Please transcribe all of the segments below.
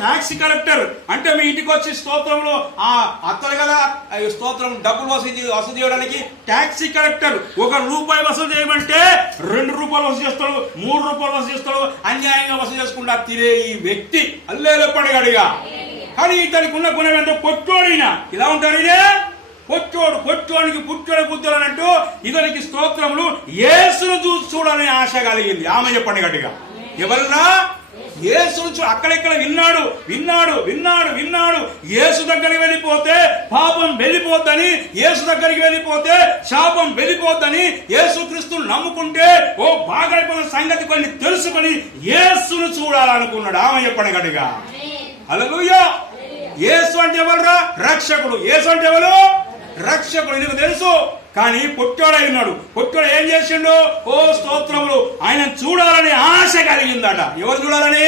Taxi collector అంటే మీ ఇంటికి వచ్చి స్తోత్రంలో అత్తలు కదా స్తోత్రం డబ్బులు వసూలు చేయడానికి ట్యాక్సీ కలెక్టర్ ₹1 వసూలు చేయమంటే ₹2 వసూలు చేస్తాడు, ₹3 వసూలు చేస్తాడు, అన్యాయంగా వసూలు చేసుకుంటా తినే ఈ వ్యక్తి అల్లేలో పడగడిగా. కానీ ఇతనికి ఉన్న గుణం ఏంటో పొట్టోడిన ఇలా ఉంటారు. ఇదే పొట్టోడికి పుట్టోడు బుద్ధులు అన్నట్టు ఇతనికి స్తోత్రములు యేసును చూసి చూడాలని ఆశ కలిగింది. ఆమె చెప్పండి గట్టిగా. ఎవరన్నా యేసును అక్కడెక్కడ విన్నాడు. యేసు దగ్గరికి వెళ్ళిపోతే పాపం వెళ్ళిపోద్దని, యేసు దగ్గరికి వెళ్ళిపోతే శాపం వెళ్ళిపోద్దని, యేసుక్రీస్తును నమ్ముకుంటే బాగైపోయిన సంగతి కొన్ని తెలుసుకొని యేసును చూడాలనుకున్నాడు. ఆమె చెప్పండి గట్టిగా. హల్లెలూయా. యేసు అంటే ఎవరురా? రక్షకుడు. యేసు అంటే ఎవరు? రక్షకుడు. నీకు తెలుసు. కానీ పొట్టోడై ఉన్నాడు. పొట్టోడు ఏం చేసిండు? స్తోత్రములు ఆయన చూడాలని ఆశ కలిగిందట. ఎవరు చూడాలని?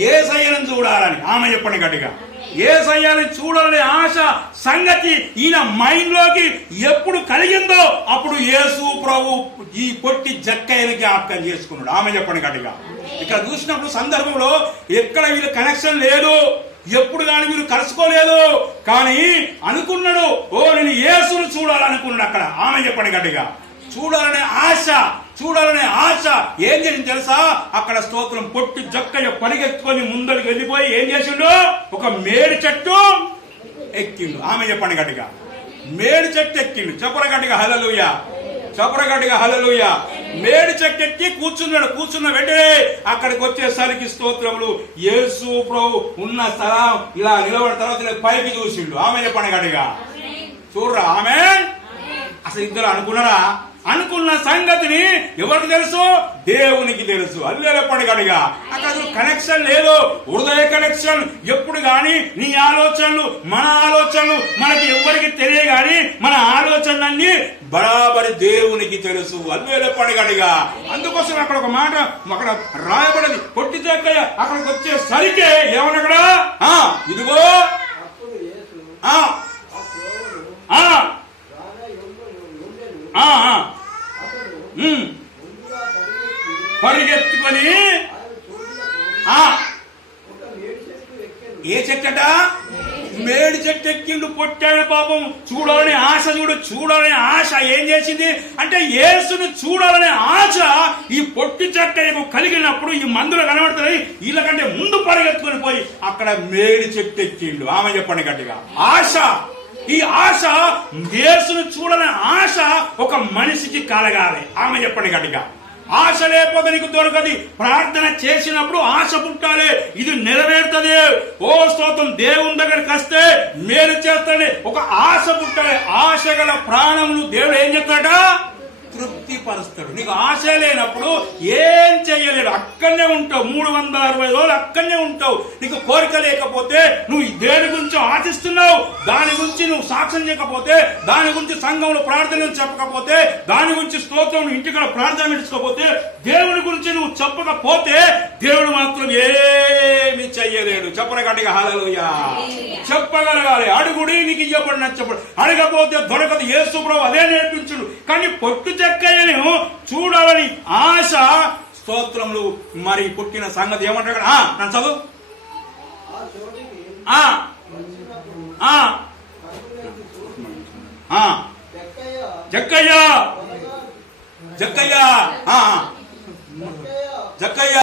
యేసయ్యను చూడాలని. ఆమె చెప్పండి గట్టిగా. యేసయ్యని చూడాలనే ఆశ సంగతి ఈయన మైండ్ లోకి ఎప్పుడు కలిగిందో అప్పుడు యేసు ప్రభు ఈ పొట్టి జక్కయ్యని జ్ఞాపకం చేసుకున్నాడు. ఆమె చెప్పండి గట్టిగా. ఇక్కడ చూసినప్పుడు సందర్భంలో ఎక్కడ వీళ్ళ కనెక్షన్ లేదు, ఎప్పుడు కానీ వీరు కలుసుకోలేదు. కానీ అనుకున్నాడు, నేను యేసును చూడాలనుకున్నాడు అక్కడ. ఆమె చెప్పండి గట్టిగా. చూడాలనే ఆశ ఏం చేసింది తెలుసా? అక్కడ స్తోత్రం పొట్టి జక్కయ్య పరిగెత్తుకొని ముందరికి వెళ్ళిపోయి ఏం చేసిండు? ఒక మేడి చెట్టు ఎక్కిండు. ఆమె చెప్పండి గట్టిగా. మేడి చెట్టు ఎక్కిండు. చెప్పర గట్టిగా హల్లెలూయా. మేడి చెట్టు ఎక్కి కూర్చున్న వెంటనే అక్కడికి వచ్చేసరికి స్తోత్రములు యేసు ప్రభు ఉన్న స్థలం ఇలా నిలబడిన తర్వాత పైకి చూసిండు. ఆమె చెప్పండి గట్టిగా. చూడరా ఆమె. అసలు ఇద్దరు అనుకున్న సంగతిని ఎవరికి తెలుసు? దేవునికి తెలుసు. అల్లేలప్పటి గడిగా. అక్కడ కనెక్షన్ లేదు, హృదయ కనెక్షన్. ఎప్పుడు గాని నీ ఆలోచనలు మన ఆలోచనలు మనకి ఎవరికి తెలియగాని మన ఆలోచనలన్నీ బరాబరి దేవునికి తెలుసు. అల్లేలప్పటి గడిగా. అందుకోసం అక్కడ ఒక మాట అక్కడ రాయబడింది. పొట్టి జక్కయ్య అక్కడికి వచ్చేసరికి ఏమన్నా ఇదిగో పరిగెత్తుకొని ఏ చెట్టట? మేడి చెట్టు ఎక్కిండు. పొట్టాడు పాపం. చూడాలనే ఆశ ఏం చేసింది అంటే యేసును చూడాలనే ఆశ ఈ పొట్టి చెట్టు కలిగినప్పుడు ఈ మందులు కనబడుతున్నాయి. వీళ్ళకంటే ముందు పరిగెత్తుకొని పోయి అక్కడ మేడి చెట్టు ఎక్కిండు. ఆమె చెప్పండి గట్టిగా. ఈ ఆశ యేసును చూడాలనే ఆశ ఒక మనిషికి కలగాలి. ఆమె చెప్పండి గట్టిగా. ఆశ లేకపోతే నీకు దొరకది. ప్రార్థన చేసినప్పుడు ఆశ పుట్టాలి. ఇది నెరవేరుతుంది. స్తోత్రం. దేవుని దగ్గరికి వస్తే మేలు చేస్తాడు. ఒక ఆశ పుట్టాలి. ఆశ గల ప్రాణములు దేవుడు ఏం చేస్తాడ? తృప్తి పరుస్తాడు. నీకు ఆశ లేనప్పుడు ఏం చెయ్యలేడు. అక్కడనే ఉంటావు. 360 రోజులు అక్కడనే ఉంటావు. నీకు కోరిక లేకపోతే నువ్వు దేని గురించి ఆశిస్తున్నావు, దాని గురించి నువ్వు సాక్ష్యం చేయకపోతే, దాని గురించి సంఘంలో ప్రార్థనలు చెప్పకపోతే, దాని గురించి స్తోత్రం ఇంటికాడ ప్రార్థన పెట్టుకోకపోతే, దేవుని గురించి నువ్వు చెప్పకపోతే దేవుడు మాత్రం ఏమి చెయ్యలేడు. చెప్పని గట్టిగా హల్లెలూయా. చెప్పగలగాలి. అడుగుడి నీకు ఇవ్వబడిన చెప్పడు. అడగకపోతే దొరకదు. యేసు ప్రభు అదే నేర్పించుడు. కానీ పొట్టు చెక్కయ్యను చూడాలని ఆశ స్తోత్రములు మరి పుట్టిన సంగతి ఏమంటాడు? నన్ను చదువు. జక్కయ్య